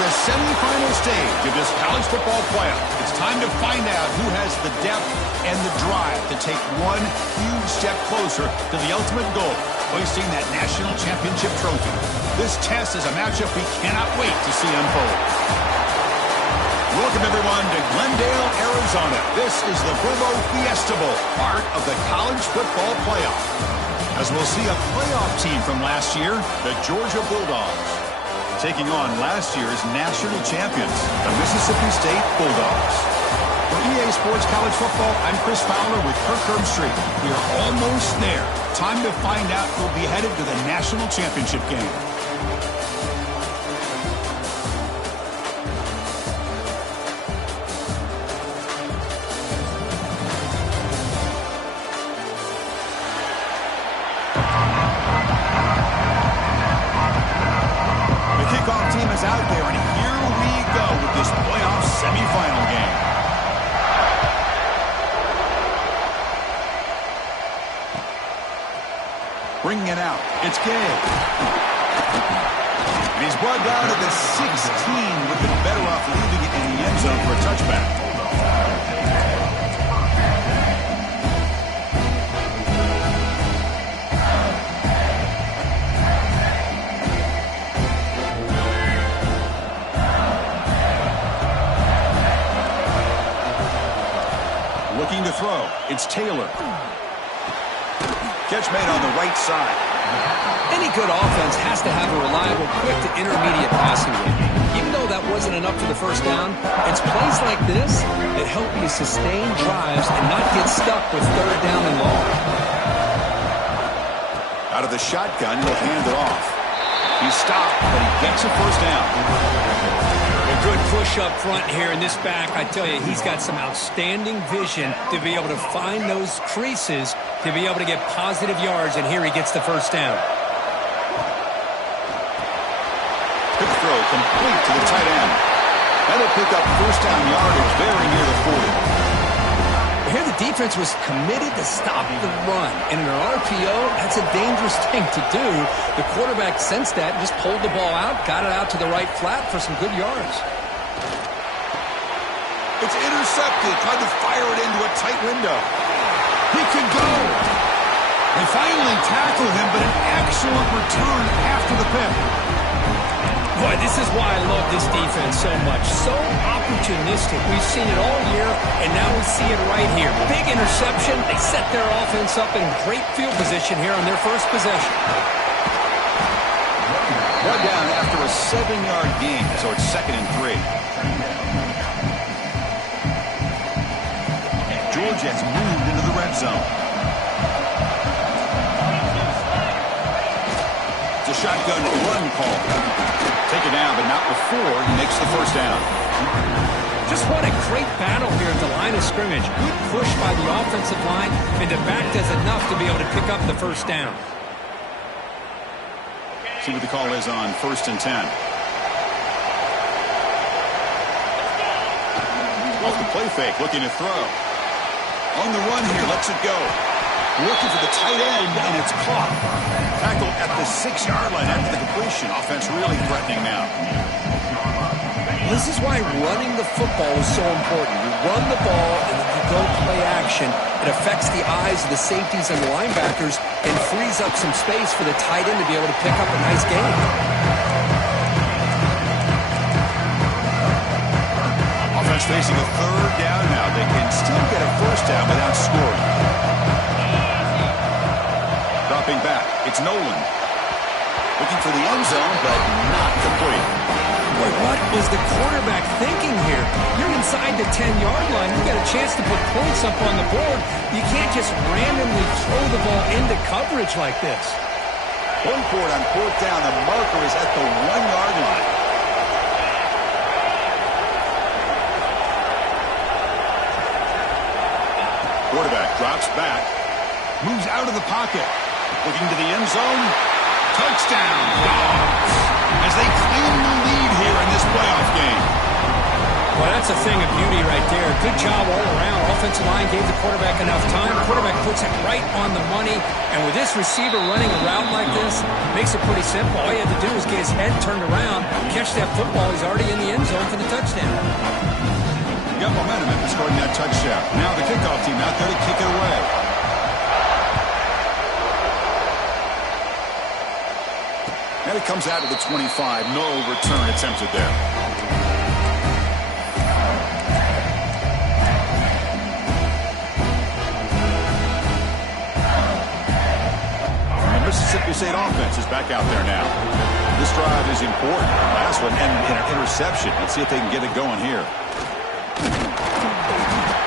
the semifinal stage of this college football playoff. It's time to find out who has the depth and the drive to take one huge step closer to the ultimate goal, hoisting that national championship trophy. This test is a matchup we cannot wait to see unfold. Welcome, everyone, to Glendale, Arizona. This is the Verbo Fiesta Bowl, part of the college football playoff. As we'll see a playoff team from last year, the Georgia Bulldogs, taking on last year's national champions, the Mississippi State Bulldogs. For EA Sports College Football, I'm Chris Fowler with Kirk Herbstreit. We are almost there. Time to find out who'll be headed to the national championship game. Out there, and here we go with this playoff semifinal game. Bringing it out, it's Gay. And he's brought down to the 16. Would have been better off leaving it in the end zone for a touchback. Looking to throw. It's Taylor. Catch made on the right side. Any good offense has to have a reliable, quick to intermediate passing game. Even though that wasn't enough for the first down, it's plays like this that help you sustain drives and not get stuck with third down and long. Out of the shotgun, he'll hand it off. He stopped, but he gets a first down. A good push up front here in this back. I tell you, he's got some outstanding vision to be able to find those creases, to be able to get positive yards, and here he gets the first down. Quick throw complete to the tight end. That'll pick up first down yardage very near the 40. Here the defense was committed to stop the run. And in an RPO, that's a dangerous thing to do. The quarterback sensed that and just pulled the ball out, got it out to the right flat for some good yards. It's intercepted. Tried to fire it into a tight window. He can go. They finally tackled him, but an excellent return after the pick. Boy, this is why I love this defense so much. So opportunistic. We've seen it all year, and now we see it right here. Big interception. They set their offense up in great field position here on their first possession. Brought down after a 7-yard gain, so it's 2nd and 3. Georgia has moved into the red zone. It's a shotgun run call. Taken down, but not before he makes the first down. Just what a great battle here at the line of scrimmage. Good push by the offensive line, and the back does enough to be able to pick up the first down. See what the call is on 1st and 10. Off the play fake, looking to throw. On the run here, lets it go. Looking for the tight end, and it's caught. Tackled at the 6-yard line after the completion. Offense really threatening now. This is why running the football is so important. You run the ball, and then you go play action. It affects the eyes of the safeties and the linebackers and frees up some space for the tight end to be able to pick up a nice gain. Offense facing a 3rd down now. They can still get a first down without scoring. Dropping back, it's Nolan. Looking for the end zone, but not complete. Boy, what was the quarterback thinking here? You're inside the 10-yard line. You got a chance to put points up on the board. You can't just randomly throw the ball into coverage like this. One forward on 4th down. The marker is at the 1-yard line. Quarterback drops back. Moves out of the pocket. Looking to the end zone. Touchdown, Dogs, as they claim the lead here in this playoff game. Well, that's a thing of beauty right there. Good job all around. Offensive line gave the quarterback enough time. Quarterback puts it right on the money. And with this receiver running a route like this, makes it pretty simple. All you have to do is get his head turned around, catch that football. He's already in the end zone for the touchdown. You got momentum after scoring that touchdown. Now the kickoff team out there to kick it away. And it comes out to the 25. No return attempted there. Mississippi State offense is back out there now. This drive is important. The last one ended in an interception. Let's see if they can get it going here.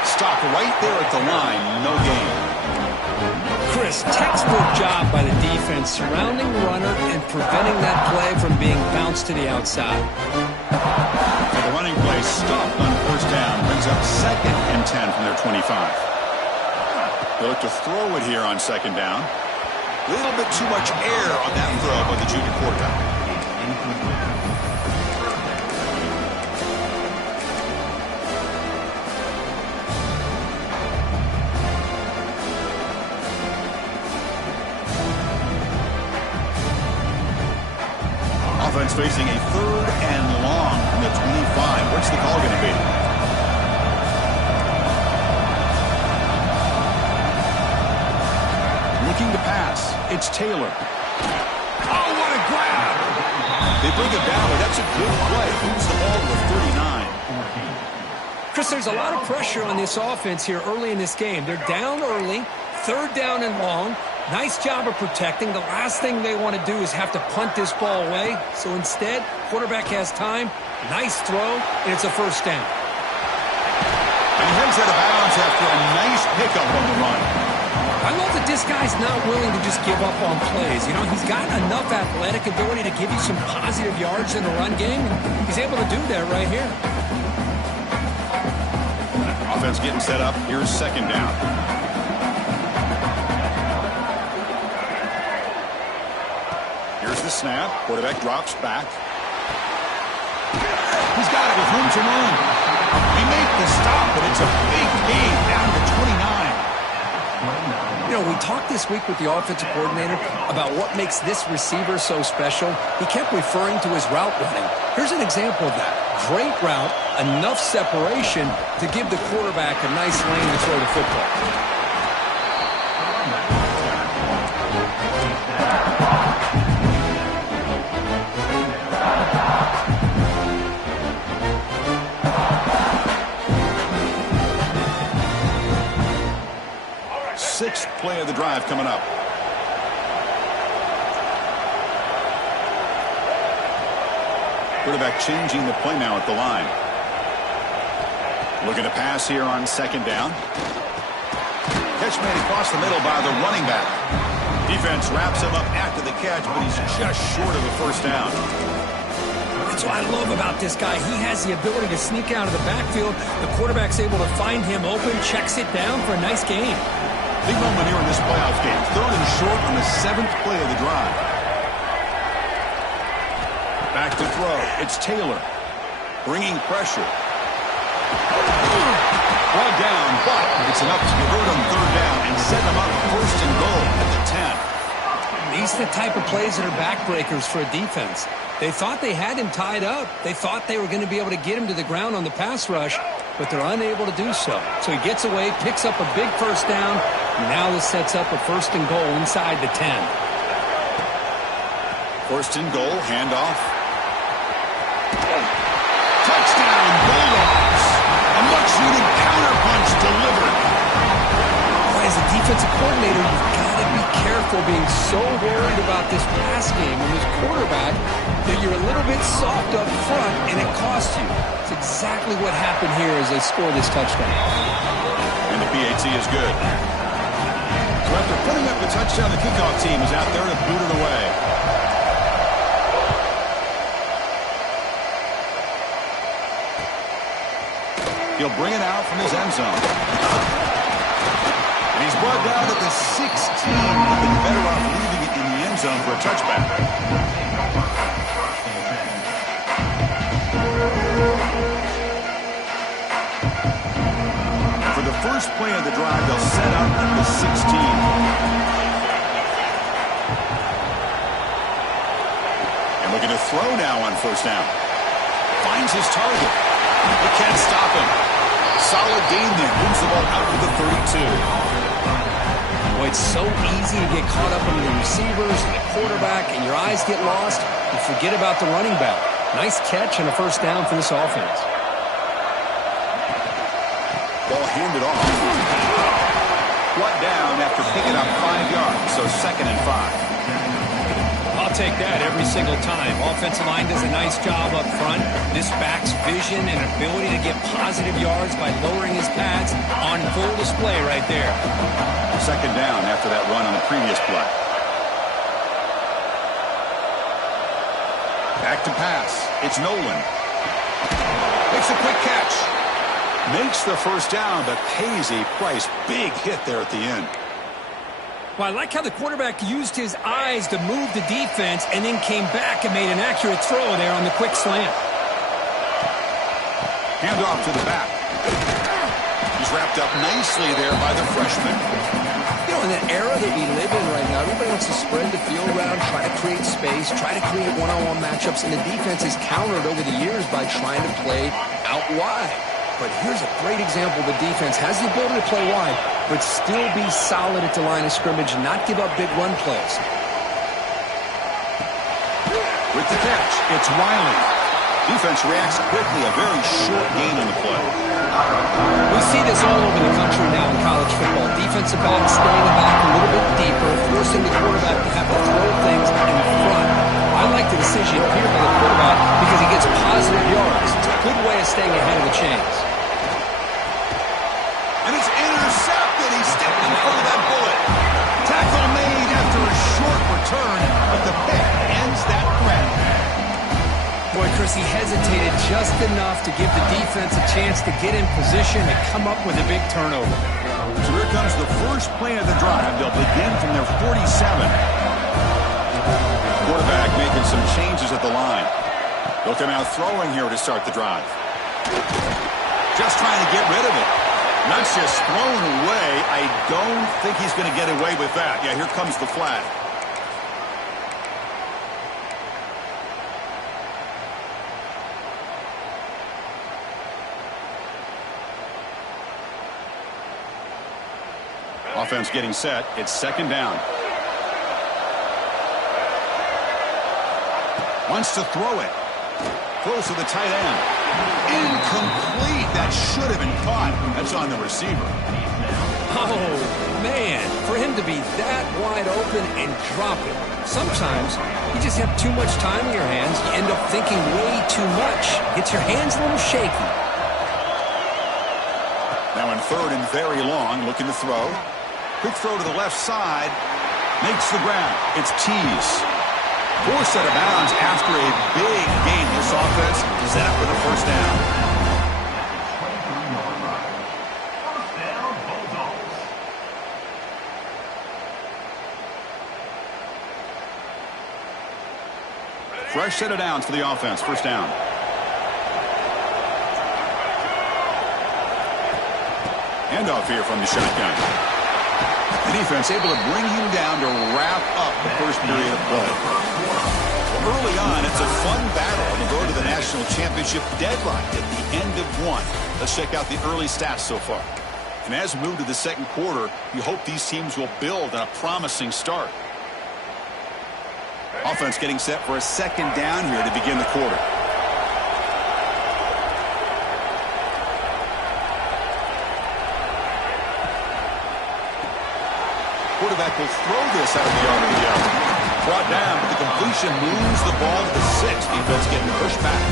Stop right there at the line. No gain. Chris, textbook job by the defense surrounding the runner and preventing that play from being bounced to the outside. The running play stopped on first down. Brings up 2nd and 10 from their 25. They look to throw it here on 2nd down. A little bit too much air on that throw by the junior quarterback. Offense facing a 3rd and long from the 25. What's the call going to be? Looking to pass. It's Taylor. Oh, what a grab! They bring it down, but that's a good play. Moves the ball to the 39. Chris, there's a lot of pressure on this offense here early in this game. They're down early, 3rd down and long. Nice job of protecting. The last thing they want to do is have to punt this ball away. So instead, quarterback has time. Nice throw, and it's a 1st down. And he heads out of bounds after a nice pickup on the run. I love that this guy's not willing to just give up on plays. You know, he's got enough athletic ability to give you some positive yards in the run game. He's able to do that right here. Offense getting set up. Here's 2nd down. Here's the snap. Quarterback drops back. He's got it with room to run. He made the stop, but it's a big gain down to 29. You know, we talked this week with the offensive coordinator about what makes this receiver so special. He kept referring to his route running. Here's an example of that. Great route, enough separation to give the quarterback a nice lane to throw the football. 6th play of the drive coming up. Quarterback changing the play now at the line. Looking to pass here on 2nd down. Catch made across the middle by the running back. Defense wraps him up after the catch, but he's just short of the 1st down. That's what I love about this guy. He has the ability to sneak out of the backfield. The quarterback's able to find him open, checks it down for a nice gain. Big moment here in this playoff game. 3rd and short on the 7th play of the drive. Back to throw. It's Taylor. Bringing pressure. Brought down, but it's enough to convert on 3rd down and set them up 1st and goal at the 10. These are the type of plays that are backbreakers for a defense. They thought they had him tied up. They thought they were going to be able to get him to the ground on the pass rush, but they're unable to do so. So he gets away, picks up a big 1st down, and now this sets up a 1st and goal inside the 10. 1st and goal, handoff. Touchdown, Bulldogs. A much-needed counterpunch delivered. As a defensive coordinator, you've got to be careful being so worried about this pass game and this quarterback that you're a little bit soft up front and it costs you. It's exactly what happened here as they score this touchdown. And the PAT is good. So after putting up the touchdown, the kickoff team is out there to boot it away. He'll bring it out from his end zone. And he's brought down at the 16. But been better off leaving it in the end zone for a touchback. first play of the drive, they'll set up at the 16. And looking to throw now on first down. Finds his target. They can't stop him. Solid gain there. Moves the ball out to the 32. Boy, it's so easy to get caught up in the receivers and the quarterback, and your eyes get lost. You forget about the running back. Nice catch and a first down for this offense. Ball handed off. Brought down after picking up 5 yards, so 2nd and 5. I'll take that every single time. Offensive line does a nice job up front. This back's vision and ability to get positive yards by lowering his pads on full display right there. 2nd down after that run on the previous play. Back to pass. It's Nolan. Makes a quick catch. Makes the first down, but pays a price. Big hit there at the end. Well, I like how the quarterback used his eyes to move the defense and then came back and made an accurate throw there on the quick slant. Hand off to the back. He's wrapped up nicely there by the freshman. You know, in the era that we live in right now, everybody wants to spread the field around, try to create space, try to create one-on-one matchups, and the defense is countered over the years by trying to play out wide. But here's a great example. The defense has the ability to play wide, but still be solid at the line of scrimmage and not give up big run plays. With the catch, it's Riley. Defense reacts quickly, a very short gain on the play. We see this all over the country now in college football. Defensive backs staying back a little bit deeper, forcing the quarterback to have to throw things in front. I like the decision here by the quarterback because he gets positive yards. It's a good way of staying ahead of the chains. And it's intercepted. He stepped in front of that bullet. Tackle made after a short return, but the pick ends that threat. Boy, Chris, he hesitated just enough to give the defense a chance to get in position and come up with a big turnover. So here comes the first play of the drive. They'll begin from their 47. Quarterback making some changes at the line. Looking out throwing here to start the drive. Just trying to get rid of it. Not just thrown away. I don't think he's going to get away with that. Yeah, here comes the flag. Offense getting set. It's 2nd down. Wants to throw it. Throws to the tight end. Incomplete. That should have been caught. That's on the receiver. Oh, man. For him to be that wide open and drop it. Sometimes you just have too much time in your hands. You end up thinking way too much. Gets your hands a little shaky. Now in 3rd and very long. Looking to throw. Quick throw to the left side. Makes the grab. It's Tease. Forced out of bounds after a big gain. This offense set up with a first down. Fresh set of downs for the offense. First down. Handoff here from the shotgun. The defense able to bring him down to wrap up the first period of play. Well, early on, it's a fun battle to go to the national championship deadlocked at the end of one. Let's check out the early stats so far. And as we move to the 2nd quarter, you hope these teams will build on a promising start. Offense getting set for a 2nd down here to begin the quarter. Quarterback will throw this out of the arm of the other. Brought down, but the completion moves the ball to the 6. Defense getting pushed back.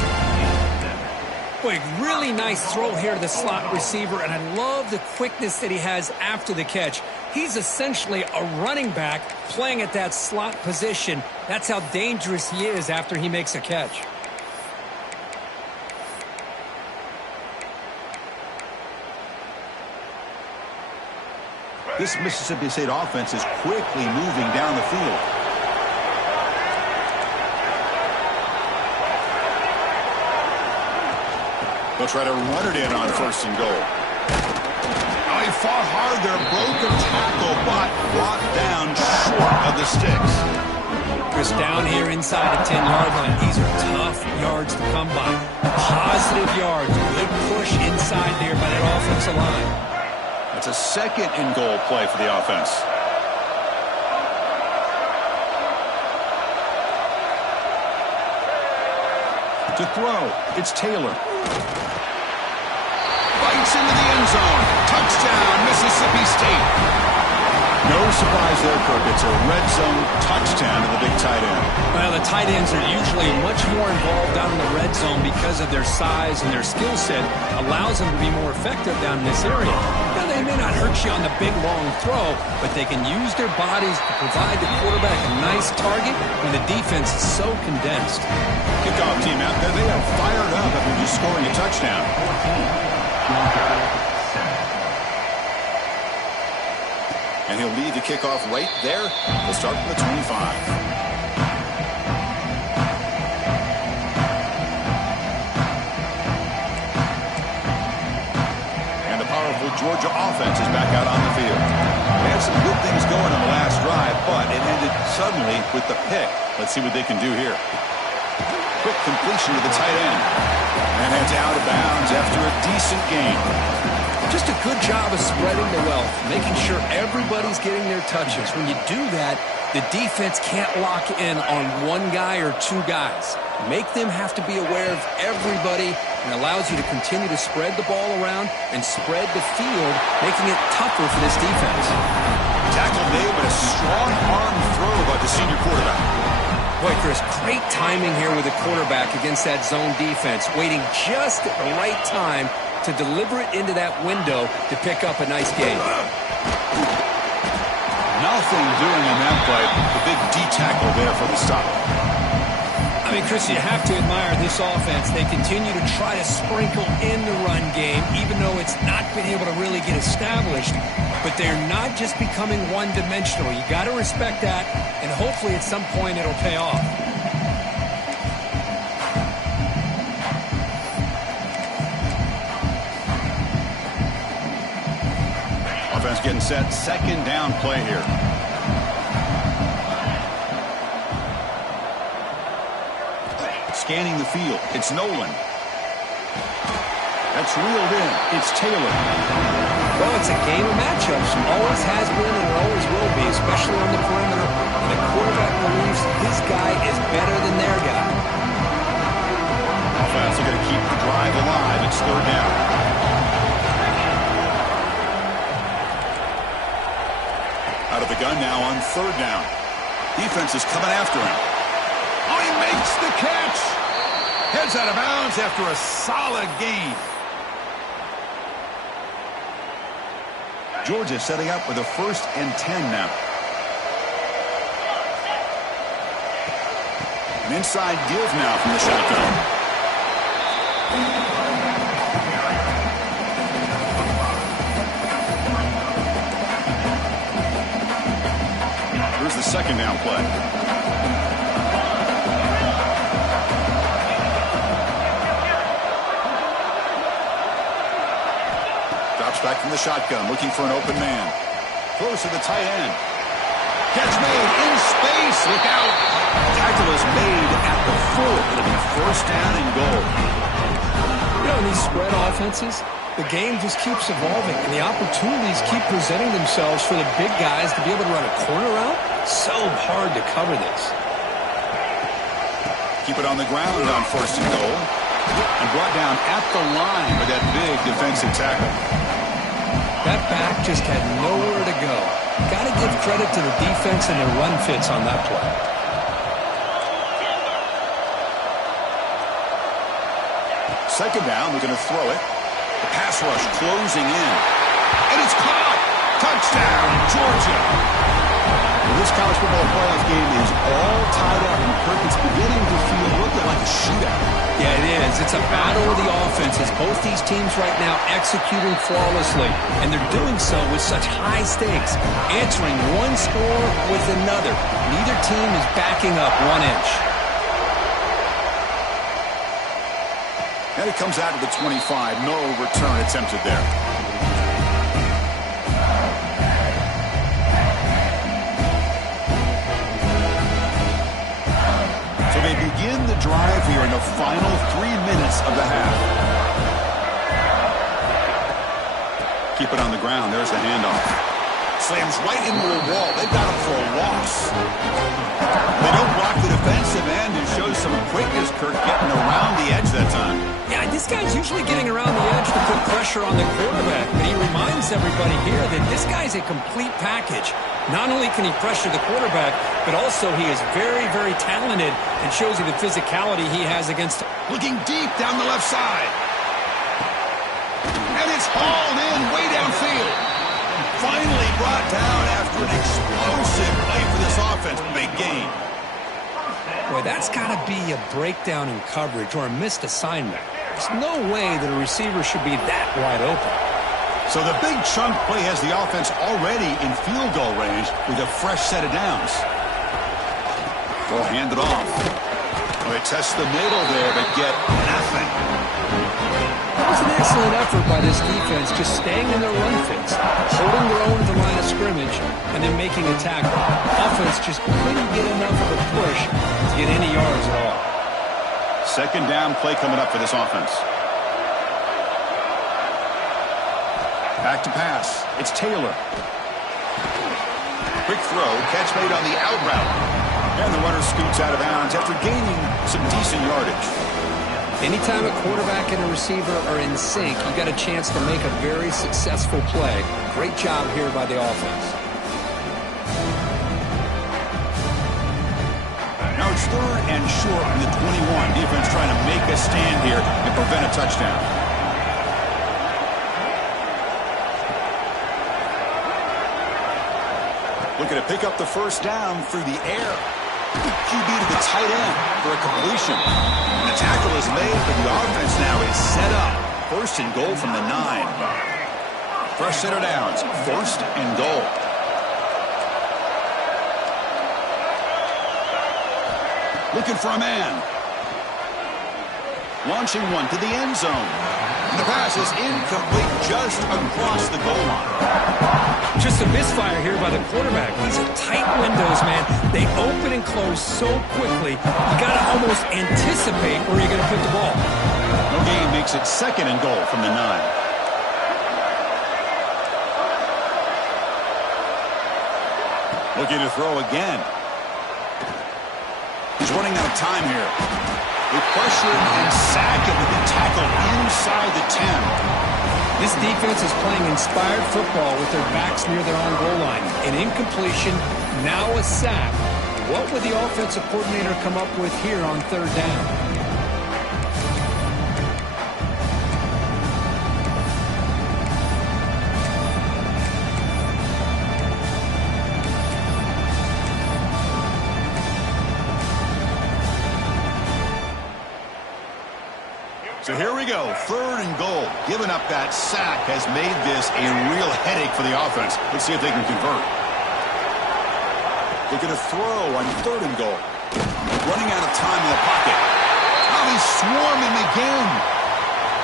Boy, really nice throw here to the slot receiver, and I love the quickness that he has after the catch. He's essentially a running back playing at that slot position. That's how dangerous he is after he makes a catch. This Mississippi State offense is quickly moving down the field. They'll try to run it in on 1st and goal. Oh, he fought hard there, broke a tackle, but brought down short of the sticks. Chris, down here inside the 10-yard line, these are tough yards to come by. Positive yards, good push inside there by that offensive line. That's a second and goal play for the offense. To throw, it's Taylor. Bites into the end zone. Touchdown, Mississippi State. No surprise there, Kirk. It's a red zone touchdown to the big tight end. Well, the tight ends are usually much more involved down in the red zone because of their size and their skill set. Allows them to be more effective down in this area. Now, they may not hurt you on the big, long throw, but they can use their bodies to provide the quarterback a nice target when the defense is so condensed. Kickoff team out there. They are fired up after just scoring a touchdown. And he'll lead the kickoff right there. We'll start from the 25. And the powerful Georgia offense is back out on the field. They had some good things going on the last drive, but it ended suddenly with the pick. Let's see what they can do here. Quick completion to the tight end. And it's out of bounds after a decent gain. Just a good job of spreading the wealth, making sure everybody's getting their touches. When you do that, the defense can't lock in on one guy or two guys. Make them have to be aware of everybody, and allows you to continue to spread the ball around and spread the field, making it tougher for this defense. Tackle made, but a strong arm throw by the senior quarterback. Boy, Chris, great timing here with the quarterback against that zone defense, waiting just at the right time to deliver it into that window to pick up a nice gain. Nothing doing on that play. The big D tackle there for the stop. I mean, Chris, you have to admire this offense. They continue to try to sprinkle in the run game, even though it's not been able to really get established. But they're not just becoming one-dimensional. You got to respect that, and hopefully at some point it'll pay off. Offense getting set. Second down play here. Scanning the field. It's Nolan. That's reeled in. It's Taylor. Well, it's a game of matchups. Always has been and it always will be, especially on the perimeter. And the quarterback believes his guy is better than their guy. Offense are going to keep the drive alive. It's third down. Out of the gun now on third down. Defense is coming after him. Oh, he makes the catch. Heads out of bounds after a solid gain. Georgia setting up with a 1st and 10 now. An inside give now from the shotgun. Here's the second down play. Back from the shotgun, looking for an open man. Close to the tight end. Catch made in space. Look out. Tackle is made at the 4. It'll be 1st down and goal. You know, in these spread offenses, the game just keeps evolving, and the opportunities keep presenting themselves for the big guys to be able to run a corner route. So hard to cover this. Keep it on the ground on 1st and goal. And brought down at the line with that big defensive tackle. That back just had nowhere to go. Got to give credit to the defense and their run fits on that play. Second down, we're going to throw it. The pass rush closing in. And it's caught. Touchdown, Georgia. Well, this college football playoff game is all tied up, and Kirk, it's beginning to feel a little bit like a shootout. Yeah, it is. It's a battle of the offenses. Both these teams right now executing flawlessly, and they're doing so with such high stakes, answering one score with another. Neither team is backing up 1 inch. And it comes out to the 25. No return attempted there. final 3 minutes of the half. Keep it on the ground. There's the handoff. Slams right into the wall. They've got him for a loss. They don't block the defensive end and shows some quickness, Kirk, getting around the edge that time. Yeah, this guy's usually getting around the edge to put pressure on the quarterback, but he reminds everybody here that this guy's a complete package. Not only can he pressure the quarterback, but also he is very, very talented and shows you the physicality he has against. Looking deep down the left side. And it's hauled in way downfield. Finally brought down after an explosive play for this offense. Big gain. Boy, that's got to be a breakdown in coverage or a missed assignment. There's no way that a receiver should be that wide open. So the big chunk play has the offense already in field goal range with a fresh set of downs. They'll hand it off. They test the middle there, but get nothing. That was an excellent effort by this defense, just staying in their run fits, holding their own at the line of scrimmage, and then making a tackle. Offense just couldn't get enough of a push to get any yards at all. Second down play coming up for this offense. Back to pass. It's Taylor. Quick throw. Catch made on the out route. And the runner scoots out of bounds after gaining some decent yardage. Anytime a quarterback and a receiver are in sync, you got a chance to make a very successful play. Great job here by the offense. Now it's third and short on the 21. Defense trying to make a stand here and prevent a touchdown. Looking to pick up the first down through the air. QB to the tight end for a completion. And the tackle is made, but the offense now is set up. First and goal from the 9. Fresh set of downs. First and goal. Looking for a man. Launching one to the end zone. And the pass is incomplete just across the goal line. Just a misfire here by the quarterback. These are tight windows, man. They open and close so quickly, you got to almost anticipate where you're going to put the ball. No gain makes it second and goal from the 9. Looking to throw again. He's running out of time here. They pressure him and sack him with the tackle inside the 10. This defense is playing inspired football with their backs near their own goal line. An incompletion, now a sack. What would the offensive coordinator come up with here on third down? So here we go, third and goal. Giving up that sack has made this a real headache for the offense. Let's see if they can convert. They're going to throw on third and goal. Running out of time in the pocket. Now they swarm him again.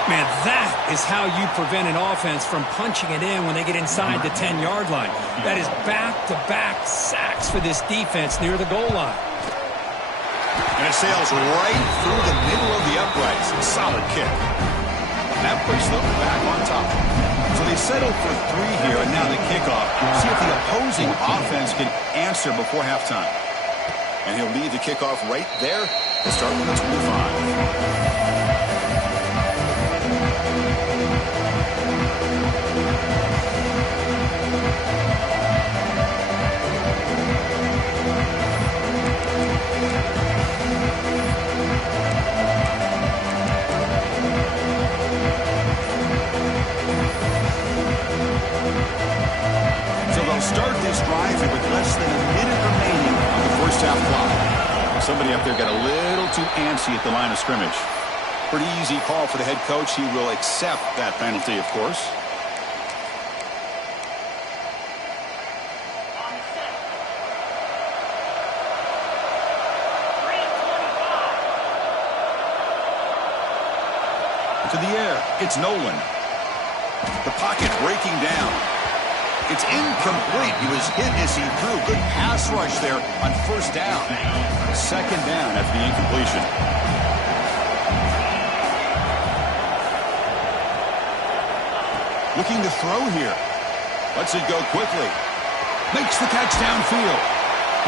Man, that is how you prevent an offense from punching it in when they get inside the 10-yard line. That is back-to-back sacks for this defense near the goal line. And it sails right through the middle of the uprights. Solid kick. That puts them back on top. So they settle for 3 here, and now the kickoff. See if the opposing offense can answer before halftime. And he'll lead the kickoff right there to start with the 25. Start this drive here with less than a minute remaining on the first half clock. Somebody up there got a little too antsy at the line of scrimmage. Pretty easy call for the head coach. He will accept that penalty, of course. To the air, it's Nolan. The pocket breaking down. It's incomplete. He was hit as he threw. Good pass rush there on first down. Second down after the incompletion. Looking to throw here. Lets it go quickly. Makes the catch downfield.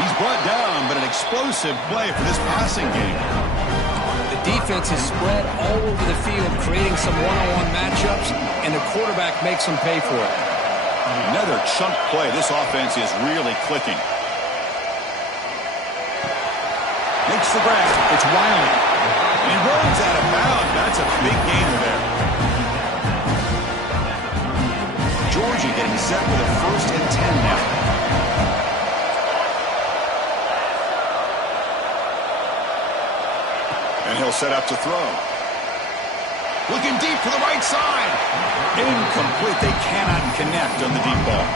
He's brought down, but an explosive play for this passing game. The defense is spread all over the field, creating some one-on-one matchups, and the quarterback makes them pay for it. Another chunk play. This offense is really clicking. Makes the grab. It's Wiley. And he runs out of bounds. That's a big gainer there. Georgia getting set with a 1st and 10 now. And he'll set up to throw. Looking deep to the right side. Incomplete. They cannot connect on the deep ball.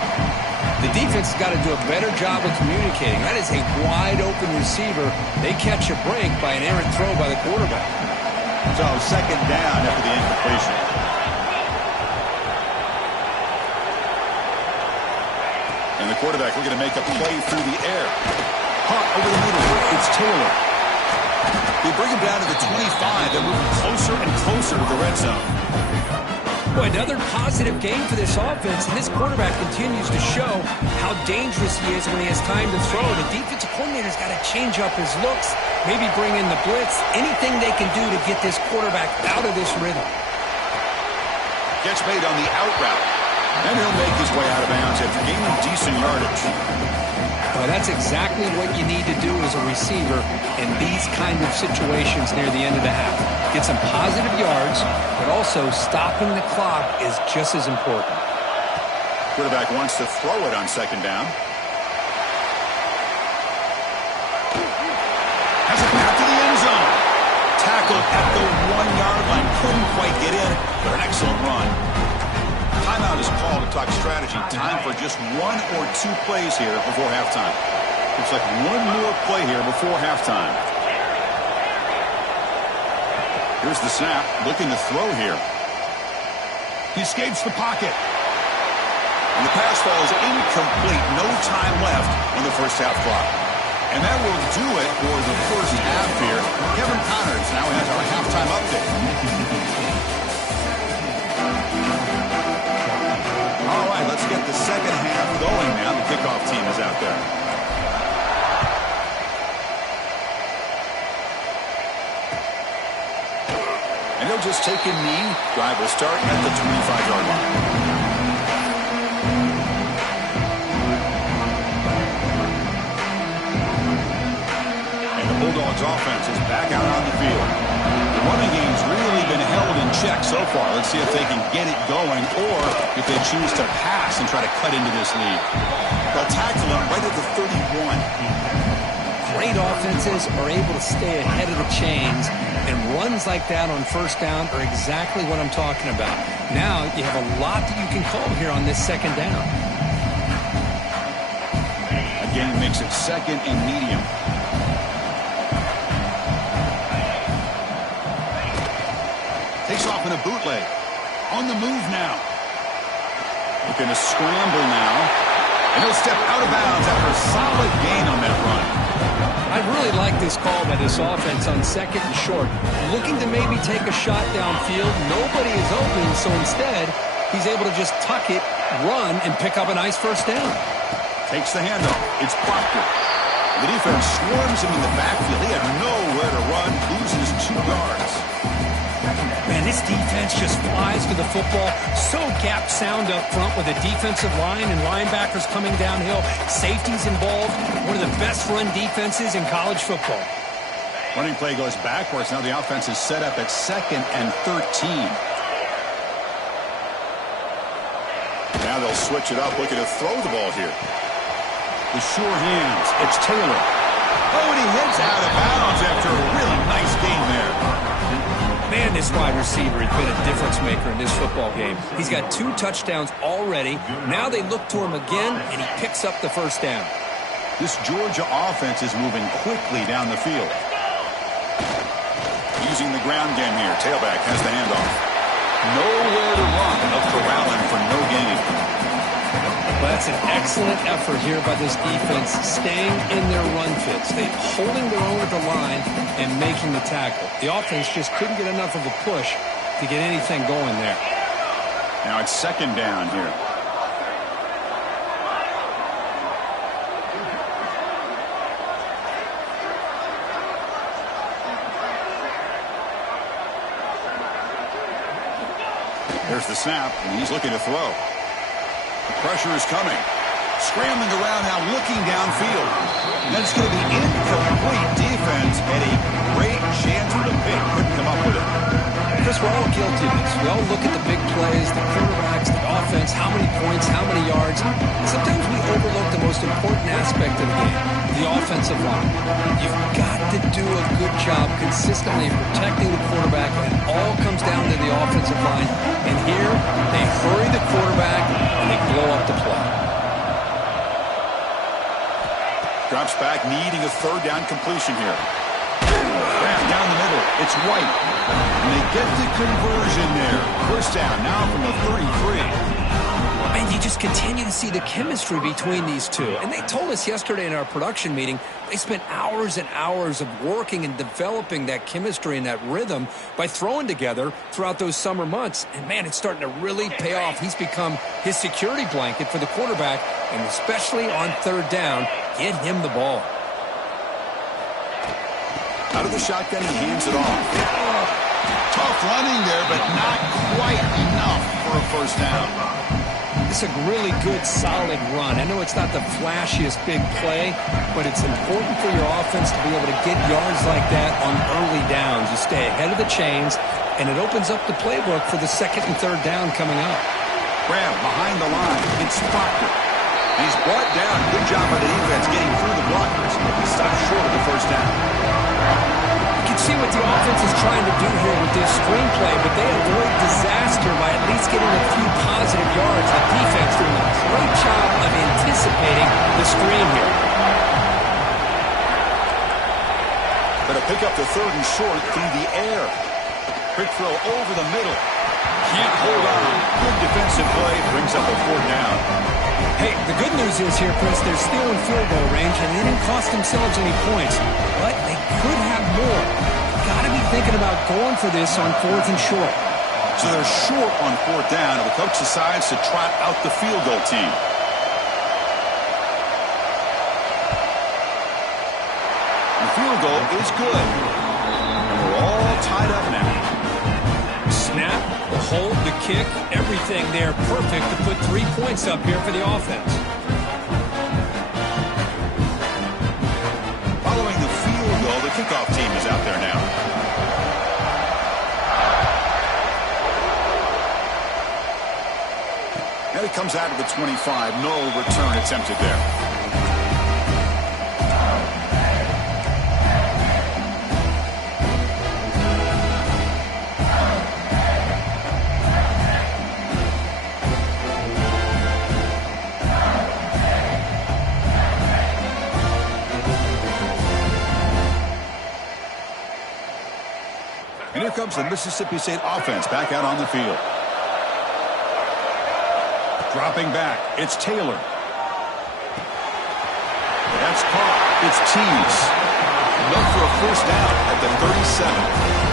The defense has got to do a better job of communicating. That is a wide-open receiver. They catch a break by an errant throw by the quarterback. So 2nd down after the incompletion. And the quarterback looking to make a play through the air. Caught over the middle. It's Taylor. They bring him down to the 25. They're moving closer and closer to the red zone. Boy, another positive game for this offense, and this quarterback continues to show how dangerous he is when he has time to throw. The defensive coordinator's got to change up his looks, maybe bring in the blitz, anything they can do to get this quarterback out of this rhythm. Catch made on the out route, and he'll make his way out of bounds after gaining decent yardage. Well, that's exactly what you need to do as a receiver in these kind of situations near the end of the half. Get some positive yards, but also stopping the clock is just as important. Quarterback wants to throw it on 2nd down. Has it back to the end zone. Tackled at the 1-yard line. Couldn't quite get in, but an excellent run. Timeout is called to talk strategy. Time for just 1 or 2 plays here before halftime. Looks like one more play here before halftime. Here's the snap. Looking to throw here. He escapes the pocket. And the pass falls incomplete. No time left on the first half clock. And that will do it for the first half here. Kevin Connors now has our halftime update. All right, let's get the second half going now. The kickoff team is out there. And he'll just take a knee. Drive will start at the 25-yard line. And the Bulldogs offense is back out on the field. The running game's really been held in check so far. Let's see if they can get it going or if they choose to pass and try to cut into this lead. They'll tackle him right at the 31. Great offenses are able to stay ahead of the chains, and runs like that on 1st down are exactly what I'm talking about. Now you have a lot that you can call here on this 2nd down. Again, makes it 2nd and medium. Takes off in a bootleg. On the move now. Looking to scramble now. And he'll step out of bounds after a solid gain on that run. I really like this call by this offense on 2nd and short. Looking to maybe take a shot downfield. Nobody is open, so instead, he's able to just tuck it, run, and pick up a nice 1st down. Takes the handoff. It's Proctor. The defense swarms him in the backfield. He had nowhere to run. Loses 2 yards. Man, this defense just flies to the football. So gap sound up front with a defensive line and linebackers coming downhill. Safeties involved. One of the best run defenses in college football. Running play goes backwards. Now the offense is set up at 2nd and 13. Now they'll switch it up, looking to throw the ball here. The sure hands. It's Taylor. Oh, and he heads out of bounds after a really nice gain there. Man, this wide receiver has been a difference maker in this football game. He's got 2 touchdowns already. Now they look to him again, and he picks up the 1st down. This Georgia offense is moving quickly down the field. Using the ground game here. Tailback has the handoff. Nowhere to run. They'll corral him for no gain. Well, that's an excellent effort here by this defense, staying in their run fits. They're holding their own at the line and making the tackle. The offense just couldn't get enough of a push to get anything going there. Now it's second down here. There's the snap, and he's looking to throw. The pressure is coming. Scrambling around now, looking downfield. And it's going to be incomplete. Defense had a great chance for the pick. Couldn't come up with it. Chris, we're all guilty of this. We all look at the big plays, the quarterbacks, the offense, how many points, how many yards. Sometimes we overlook the most important aspect of the game, the offensive line. You've got to do a good job consistently protecting the quarterback, and it all comes down to the offensive line. And here, they hurry the quarterback, and they blow up the play. Drops back, needing a third down completion here. Wrapped down the middle. It's White. And they get the conversion there. First down now from the 33. And you just continue to see the chemistry between these two. And they told us yesterday in our production meeting, they spent hours and hours of working and developing that chemistry and that rhythm by throwing together throughout those summer months. And, man, it's starting to really pay off. He's become his security blanket for the quarterback, and especially on third down, get him the ball. Out of the shotgun, he hands it off. Tough running there, but not quite enough for a first down. It's a really good, solid run. I know it's not the flashiest big play, but it's important for your offense to be able to get yards like that on early downs. You stay ahead of the chains, and it opens up the playbook for the second and third down coming up. Grab behind the line. It's Proctor. He's brought down. Good job by the defense getting through the blockers. He stopped short of the first down. You can see what the offense is trying to do here with this screenplay, but they avoid disaster by at least getting a few positive yards. The defense doing a great job of anticipating the screen here. But to pick up the third and short through the air. Quick throw over the middle. Can't hold on. Good defensive play. Brings up a fourth down. Hey, the good news is here, Chris, they're still in field goal range, and they didn't cost themselves any points. But they could have more. Got to be thinking about going for this on fourth and short. So they're short on fourth down, and the coach decides to trot out the field goal team. The field goal is good. And we're all tied up now. Snap, the hold, the kick, everything there perfect to put 3 points up here for the offense. Following the field goal, the kickoff team is out there now. And it comes out of the 25. No return attempted there. And here comes the Mississippi State offense back out on the field. Dropping back, it's Taylor. That's caught. It's Tees. Look for a first down at the 37.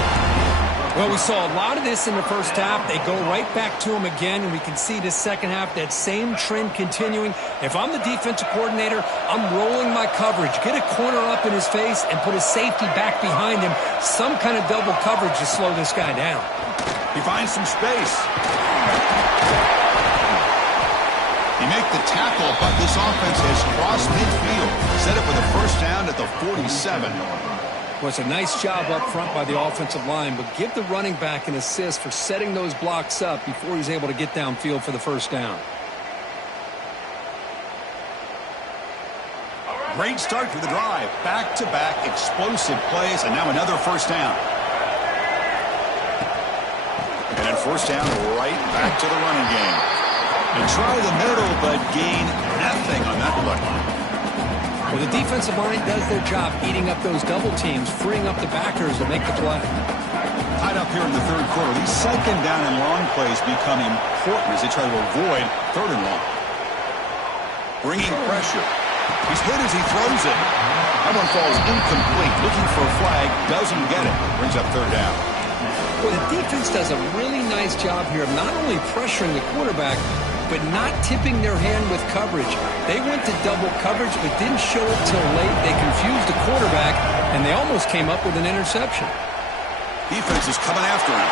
Well, we saw a lot of this in the first half. They go right back to him again, and we can see this second half, that same trend continuing. If I'm the defensive coordinator, I'm rolling my coverage. Get a corner up in his face and put a safety back behind him. Some kind of double coverage to slow this guy down. He finds some space. He makes the tackle, but this offense has crossed midfield. Set up with a first down at the 47. Well, it's a nice job up front by the offensive line, but give the running back an assist for setting those blocks up before he's able to get downfield for the first down. Great start to the drive. Back-to-back explosive plays, and now another first down. And then first down right back to the running game. They try the middle, but gain nothing on that play. Well, the defensive line does their job eating up those double teams, freeing up the backers to make the play. Tied up here in the third quarter. These second down and long plays become important as they try to avoid third and long. Bringing pressure. He's hit as he throws it. That one falls incomplete. Looking for a flag. Doesn't get it. Brings up third down. Well, the defense does a really nice job here of not only pressuring the quarterback, but not tipping their hand with coverage. They went to double coverage, but didn't show it till late. They confused the quarterback, and they almost came up with an interception. Defense is coming after him.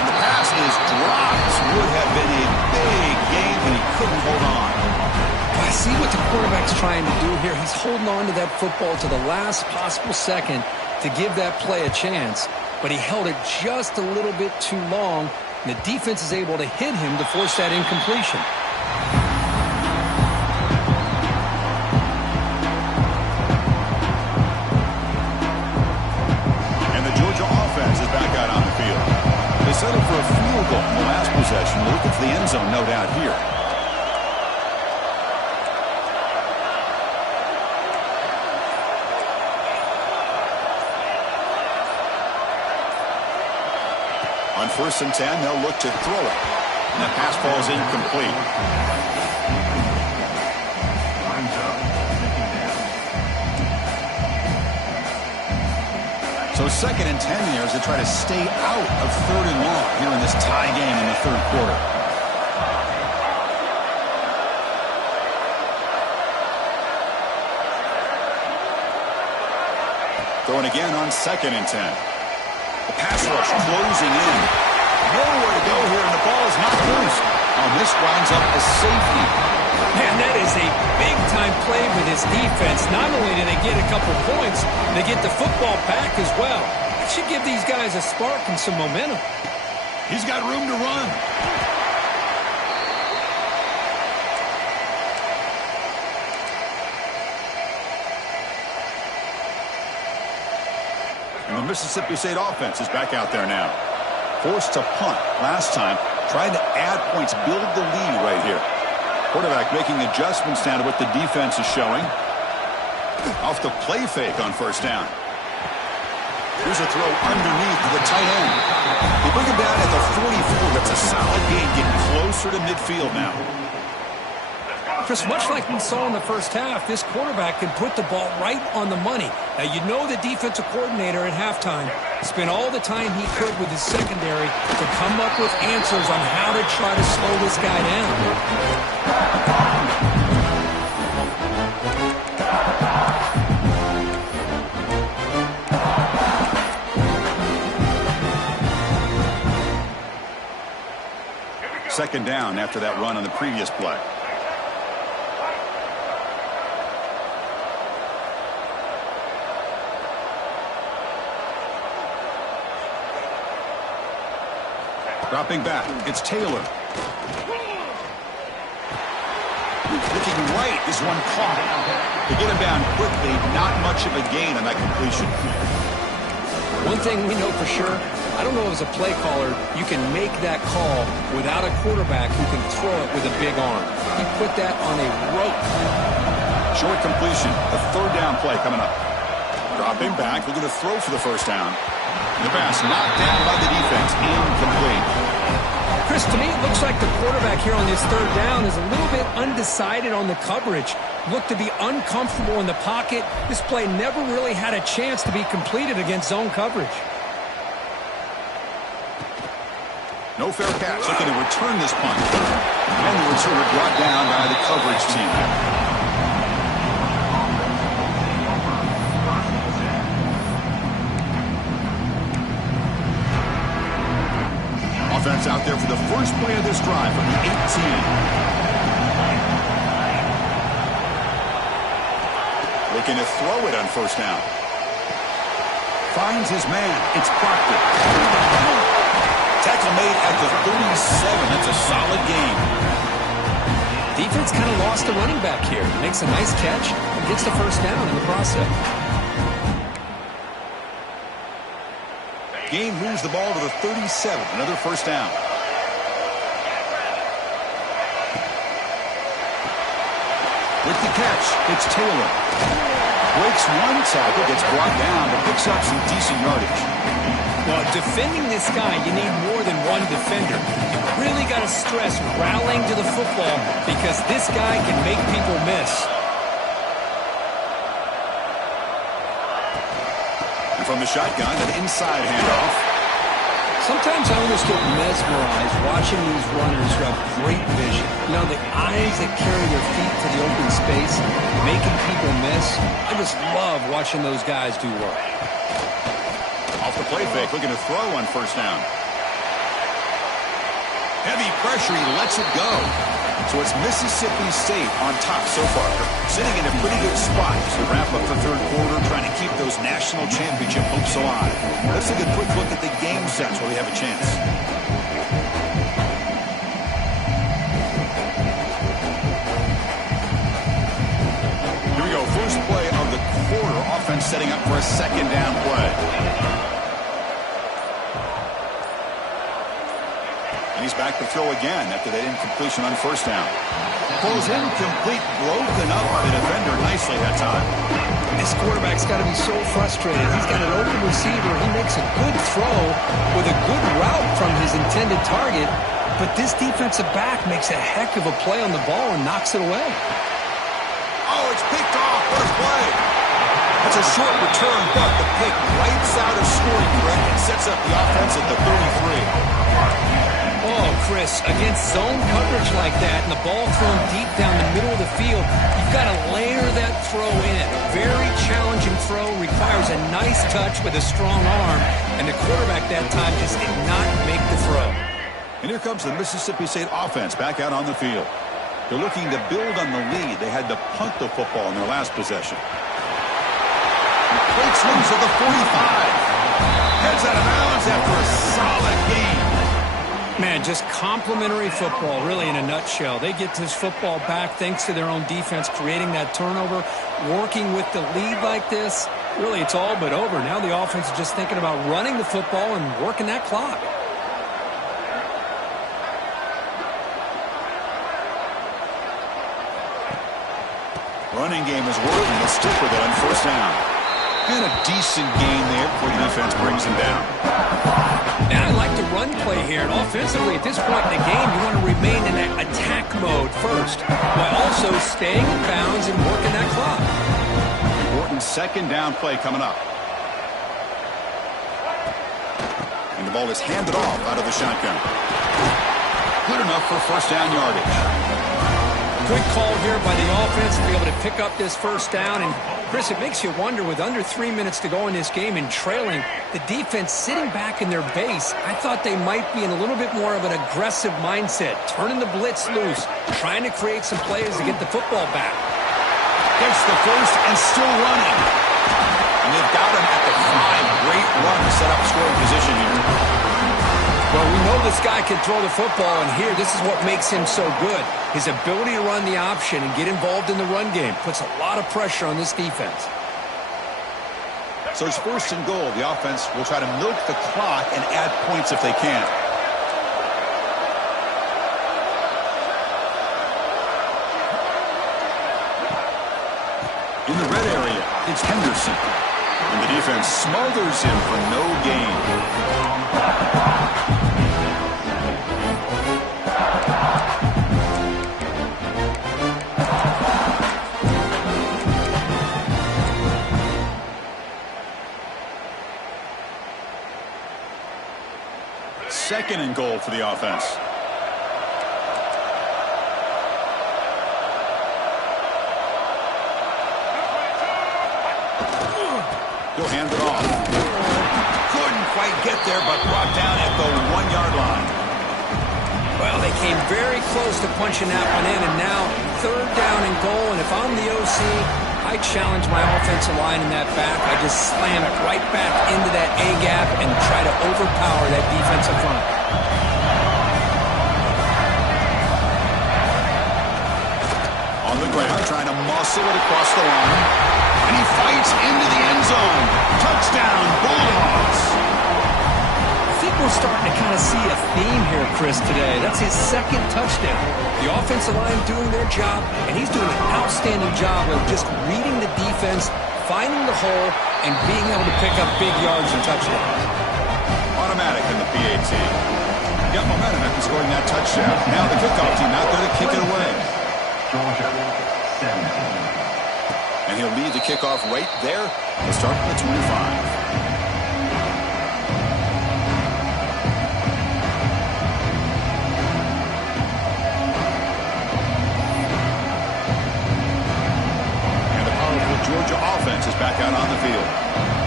And the pass is dropped. Would have been a big game, and he couldn't hold on. I see what the quarterback's trying to do here. He's holding on to that football to the last possible second to give that play a chance, but he held it just a little bit too long, and the defense is able to hit him to force that incompletion. And the Georgia offense is back out on the field. They settled for a field goal in the last possession. Looking for the end zone, no doubt here. On 1st and 10, they'll look to throw it. And the pass falls incomplete. So 2nd and 10 here as they try to stay out of 3rd and long here in this tie game in the 3rd quarter. Throwing again on 2nd and 10. The pass rush closing in. Nowhere to go here, and the ball is not loose. Oh, this winds up a safety. Man, that is a big-time play with his defense. Not only do they get a couple points, they get the football back as well. It should give these guys a spark and some momentum. He's got room to run. And the Mississippi State offense is back out there now. Forced to punt last time, trying to add points, build the lead right here. Quarterback making adjustments now to what the defense is showing. Off the play fake on 1st down. Here's a throw underneath to the tight end. They bring him down at the 44. That's a solid gain, getting closer to midfield now. Chris, much like we saw in the first half, this quarterback can put the ball right on the money. Now, you know the defensive coordinator at halftime spent all the time he could with his secondary to come up with answers on how to try to slow this guy down. Second down after that run on the previous play. Dropping back, it's Taylor. Looking right, this one caught. To get him down quickly, not much of a gain on that completion. One thing we know for sure, I don't know as a play caller, you can make that call without a quarterback who can throw it with a big arm. He put that on a rope. Short completion, the 3rd down play coming up. Dropping back, looking to throw for the 1st down. The pass knocked down by the defense, incomplete. Chris, to me, it looks like the quarterback here on this 3rd down is a little bit undecided on the coverage. Looked to be uncomfortable in the pocket. This play never really had a chance to be completed against zone coverage. No fair catch, looking to return this punt. And the returner brought down by the coverage team. Offense out there for the first play of this drive from the 18. Looking to throw it on 1st down. Finds his man. It's Proctor. Tackle made at the 37. That's a solid game. Defense kind of lost the running back here. Makes a nice catch and gets the 1st down in the process. Gain moves the ball to the 37. Another 1st down. With the catch, it's Taylor. Breaks one tackle, gets brought down, but picks up some decent yardage. Well, defending this guy, you need more than one defender. You really got to stress rallying to the football because this guy can make people miss. From the shotgun, an inside handoff. Sometimes I almost get mesmerized watching these runners who have great vision. You know, the eyes that carry their feet to the open space, making people miss. I just love watching those guys do work. Off the play fake, looking to throw on first down. Heavy pressure, he lets it go. So it's Mississippi State on top so far. Sitting in a pretty good spot as we wrap up the third quarter, trying to keep those national championship hopes alive. Let's take a quick look at the game sets where we have a chance. Here we go. First play of the quarter. Offense setting up for a second down play. He's back to throw again after that incompletion on first down. Throws incomplete, broken up by the defender nicely that time. This quarterback's got to be so frustrated. He's got an open receiver. He makes a good throw with a good route from his intended target, but this defensive back makes a heck of a play on the ball and knocks it away. Oh, it's picked off. What a play. That's a short return, but the pick wipes out a scoring threat and sets up the offense at the 33. Oh, Chris, against zone coverage like that and the ball thrown deep down the middle of the field, you've got to layer that throw in. Very challenging throw, requires a nice touch with a strong arm, and the quarterback that time just did not make the throw. And here comes the Mississippi State offense back out on the field. They're looking to build on the lead. They had to punt the football in their last possession. Breaks loose at the 45. Heads out of bounds after a solid game. Man, just complimentary football, really, in a nutshell. They get this football back thanks to their own defense, creating that turnover, working with the lead like this. Really, it's all but over. Now the offense is just thinking about running the football and working that clock. Running game is working. Let's stick with it on first down. And a decent gain there before the defense brings him down. And I like the run play here. And offensively, at this point in the game, you want to remain in that attack mode first, while also staying in bounds and working that clock. Important second down play coming up. And the ball is handed off out of the shotgun. Good enough for first down yardage. Good call here by the offense to be able to pick up this first down. And, Chris, it makes you wonder, with under 3 minutes to go in this game and trailing, the defense sitting back in their base, I thought they might be in a little bit more of an aggressive mindset, turning the blitz loose, trying to create some plays to get the football back. Gets the first and still running. And they've got him at the 5. Great run to set up scoring position here. Well, we know this guy can throw the football, and here, this is what makes him so good. His ability to run the option and get involved in the run game puts a lot of pressure on this defense. So it's first and goal. The offense will try to milk the clock and add points if they can. In the red area, it's Henderson. And the defense smothers him for no gain. Second and goal for the offense. He'll hand it off. Couldn't quite get there, but brought down at the 1-yard line. Well, they came very close to punching that one in, and now third down and goal. And if I'm the OC, I challenge my offensive line in that back. I just slam it right back into that A-gap and try to overpower that defensive front. On the ground, trying to muscle it across the line. And he fights into the end zone. Touchdown, Bulldogs. I think we're starting to kind of see a theme here, Chris, today. That's his second touchdown. The offensive line doing their job, and he's doing an outstanding job of just reading the defense, finding the hole, and being able to pick up big yards and touchdowns. Automatic in the PAT. Got momentum after scoring that touchdown. Now the kickoff team out there to kick it away. Georgia, 17. And he'll lead the kickoff right there. He'll start from the 25. offense is back out on the field.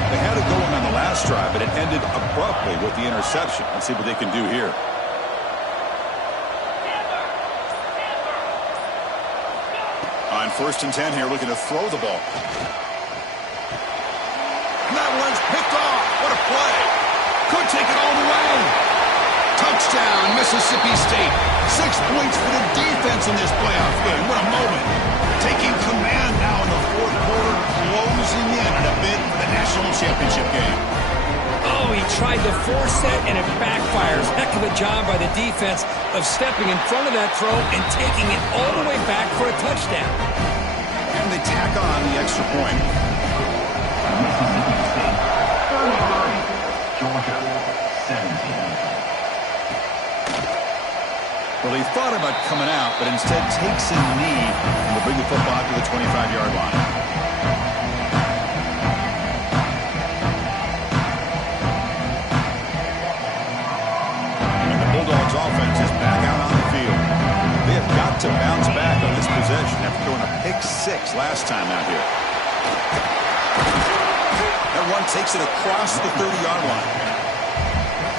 They had it going on the last drive, but it ended abruptly with the interception. Let's see what they can do here. On 1st and 10 here, looking to throw the ball. And that one's picked off. What a play. Could take it all the way. Touchdown, Mississippi State. 6 points for the defense in this playoff game. What a moment. Taking command now in the 4th quarter, closing in on a bid for the national championship game. Oh, he tried to force it, and it backfires. Heck of a job by the defense of stepping in front of that throw and taking it all the way back for a touchdown. And they tack on the extra point. Mississippi State, 39, Georgia, 17. Well, he thought about coming out, but instead takes a knee and will bring the football to the 25-yard line. And the Bulldogs offense is back out on the field. They have got to bounce back on this possession after throwing a pick 6 last time out here. That one takes it across the 30-yard line.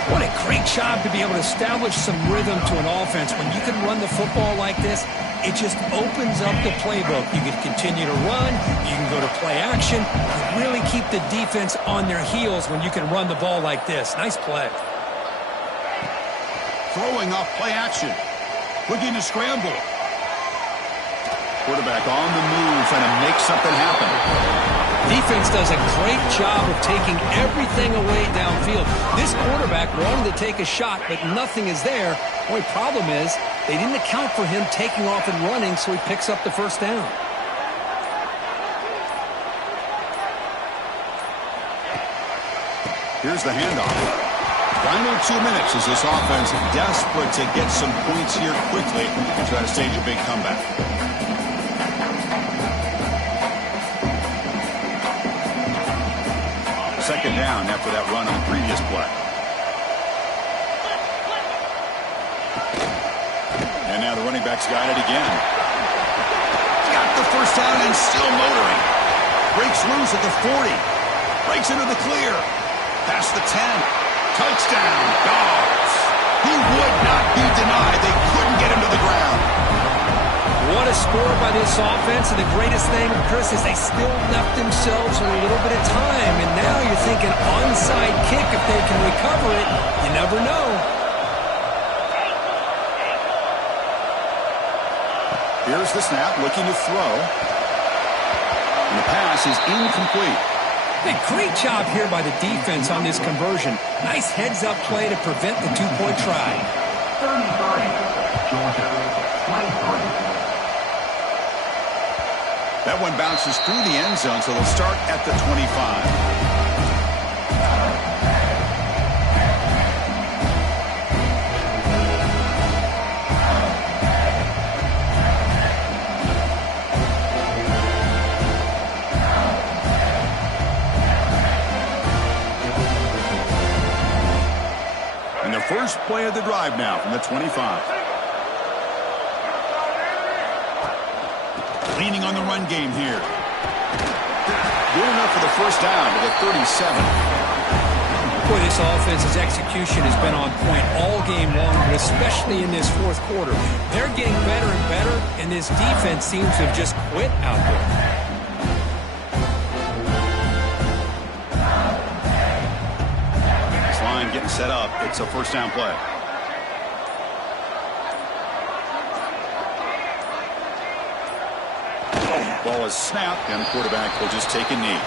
What a great job to be able to establish some rhythm to an offense. When you can run the football like this, it just opens up the playbook. You can continue to run. You can go to play action. You really keep the defense on their heels when you can run the ball like this. Nice play. Throwing off play action. Looking to scramble. Quarterback on the move, trying to make something happen. Defense does a great job of taking everything away downfield. This quarterback wanted to take a shot, but nothing is there. The only problem is they didn't account for him taking off and running, so he picks up the first down. Here's the handoff. Final 2 minutes as this offense desperate to get some points here quickly and try to stage a big comeback. Second down after that run on the previous play. And now the running back's got it again. Got the first down and still motoring. Breaks loose at the 40. Breaks into the clear. Past the 10. Touchdown, Dogs. He would not be denied. They couldn't get him to the ground. What a score by this offense, and the greatest thing, Chris, is they still left themselves a little bit of time, and now you're thinking onside kick if they can recover it. You never know. Here's the snap, looking to throw. And the pass is incomplete. Hey, great job here by the defense on this conversion. Nice heads-up play to prevent the two-point try. 33, Georgia, 23. That one bounces through the end zone, so they'll start at the 25. And the first play of the drive now from the 25. Leaning on the run game here. Good enough for the first down to the 37. Boy, this offense's execution has been on point all game long, but especially in this 4th quarter. They're getting better and better, and this defense seems to have just quit out there. This line getting set up. It's a first down play. Ball is snapped, and the quarterback will just take a knee.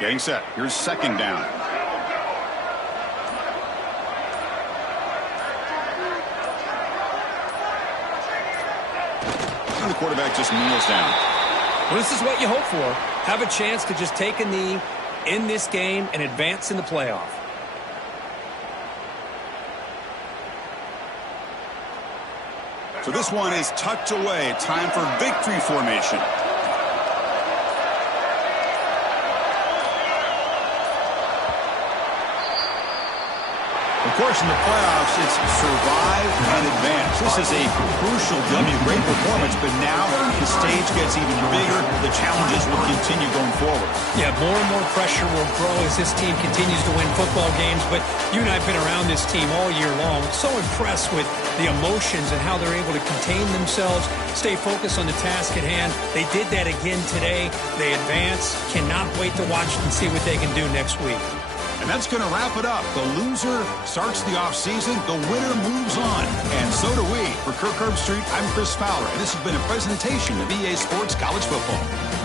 Getting set. Here's second down. And the quarterback just kneels down. Well, this is what you hope for. Have a chance to just take a knee in this game and advance in the playoff. So this one is tucked away. Time for victory formation. Of course, in the playoffs, it's survive and advance. This is a crucial W. Great performance, but now the stage gets even bigger. The challenges will continue going forward. Yeah, more and more pressure will grow as this team continues to win football games. But you and I have been around this team all year long. So impressed with the emotions and how they're able to contain themselves, stay focused on the task at hand. They did that again today. They advance. Cannot wait to watch and see what they can do next week. And that's going to wrap it up. The loser starts the offseason. The winner moves on. And so do we. For Kirk Herbstreit, I'm Chris Fowler. And this has been a presentation of EA Sports College Football.